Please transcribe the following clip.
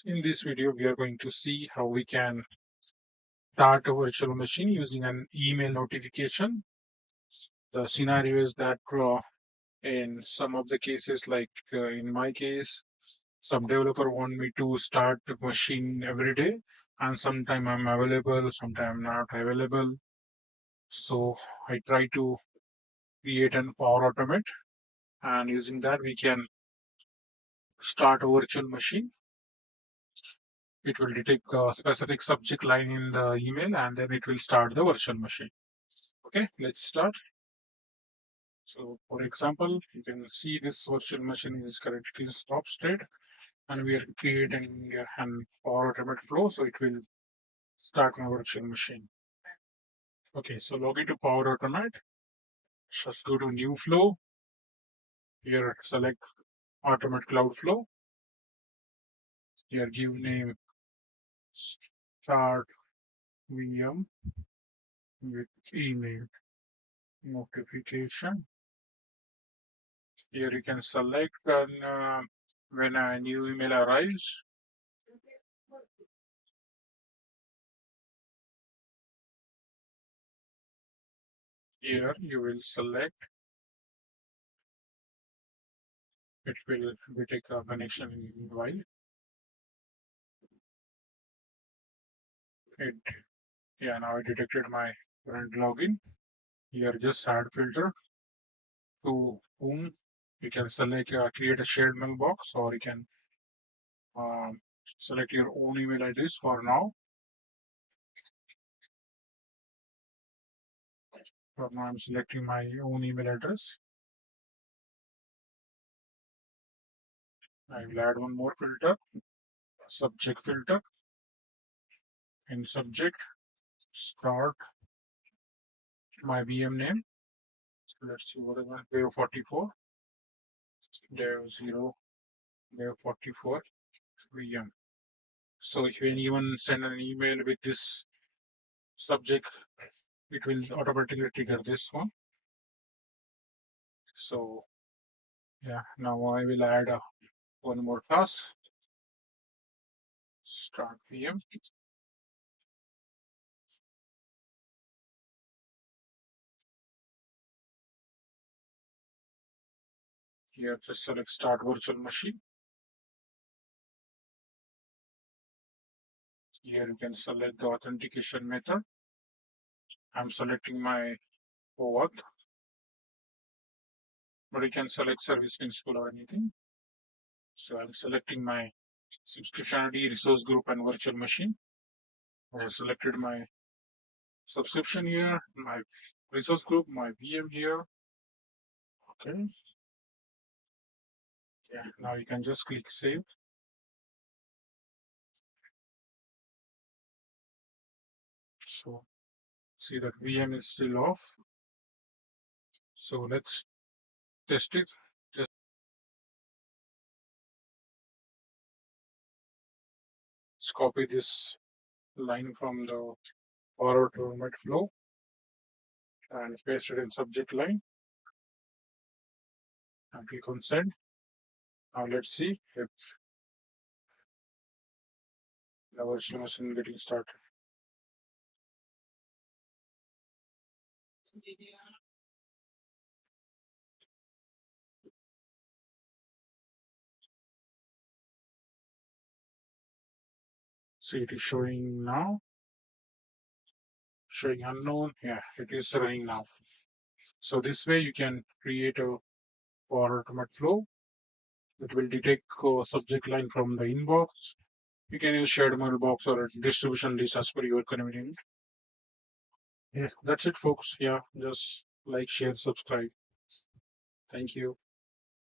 In this video, we are going to see how we can start a virtual machine using an email notification. The scenario is that in some of the cases, like in my case, some developer want me to start the machine every day, and sometime I'm available, sometime I'm not available. So I try to create an Power Automate, and using that we can start a virtual machine. It will detect a specific subject line in the email, and then it will start the virtual machine. Okay, let's start. So for example, you can see this virtual machine is currently in stop state, and we are creating an Power Automate flow, so it will start my virtual machine. Okay, so log into Power Automate. Just go to new flow. Here select Automate Cloud Flow. Here give name start VM with email notification. Here you can select when a new email arrives. Here you will select, it will detect a connection while it, yeah, now I detected my current login. Here just add filter to whom. You can select create a shared mailbox, or you can um, select your own email address for now. For now I'm selecting my own email address. I will add one more filter, subject filter. In subject, start my VM name. So let's see what is my Dev 44, Dev 0, Dev 44 VM. So if anyone send an email with this subject, it will automatically trigger this one. So yeah, now I will add one more class, start VM. Here just select start virtual machine. Here you can select the authentication method. I'm selecting my OAuth, but you can select service principal or anything. So I'm selecting my subscription ID, resource group, and virtual machine. I have selected my subscription here, my resource group, my VM here. Okay. Yeah, now you can just click save. So see that VM is still off. So let's test it. Just copy this line from the Power Automate flow and paste it in subject line and click on send. Now let's see if the virtual machine getting started. See, it is showing now. Showing unknown. Yeah, it is running now. So this way you can create a Power Automate flow that will detect subject line from the inbox. You can use shared mailbox or a distribution list as per your convenience. Yeah, that's it, folks. Yeah, just like, share, subscribe. Thank you.